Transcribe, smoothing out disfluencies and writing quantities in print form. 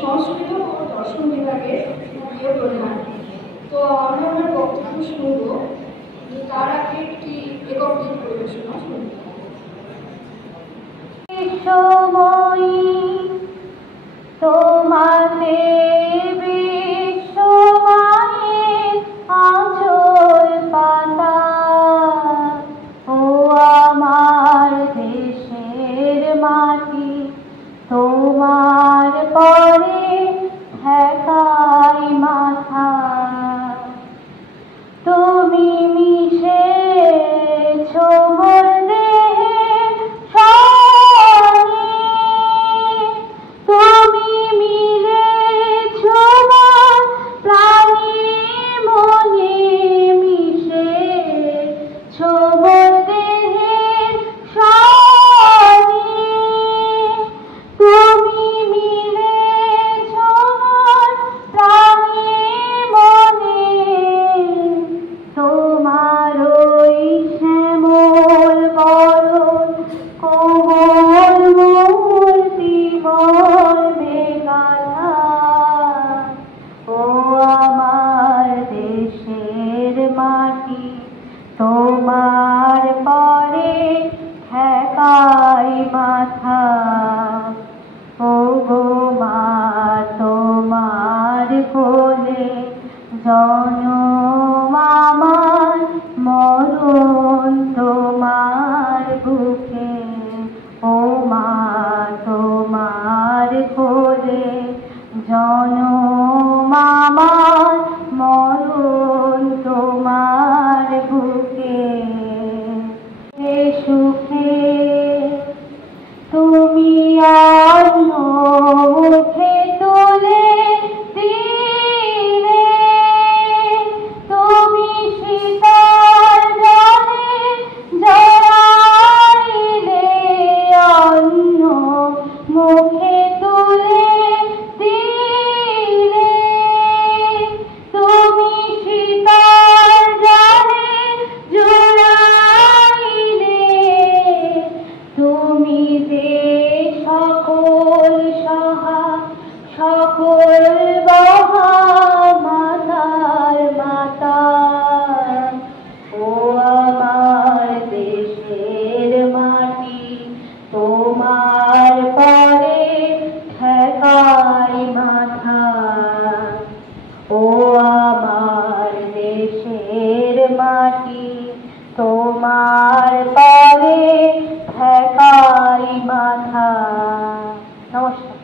সংস্কৃত ও দর্শন বিভাগের প্রিয় প্রধান। তো আমি আমার বক্তব্য শুনব, তার আগে একটি একক গীত পরিবেশনা শুনব। তোমাকে তোমার পরে ঠেকাই মাথা, তুমি মিশেছ মোর দেহের সঙ্গে, তুমি মিলেছ মোর প্রাণে মনে, মিশেছ মোর দেহের সঙ্গে, তুমি মিলেছ মোর প্রাণে মনে। তোমার ওই শ্যামল বরণ কোমল মূর্তি মর্মে গাথা, ও আমার দেশের মাটি, তোমার পরে ঠেকাই মাথা। ও গো মা, তোমার কোলে জনম আমার, মরণ তোমার বুকে। ও মা, তোমার কোলে জনম আমার, মরণ তোমার বুকে। সুখে তুমি অন্য মুখে তুলে দিলে, তুমি শীতল জলে জড়াইলে, অন্য মুখে তুলে দিলে, তুমি শীতল জলে জড়াইলে, তুমি যে সকল সহা সকল বহা মাতার মাতা। ও আমার দেশের মাটি, তোমার পরে ঠেকাই মাথা। ও আমার দেশের মাটি, তোমার পরে ঠেকাই মাথা। নমস্কার।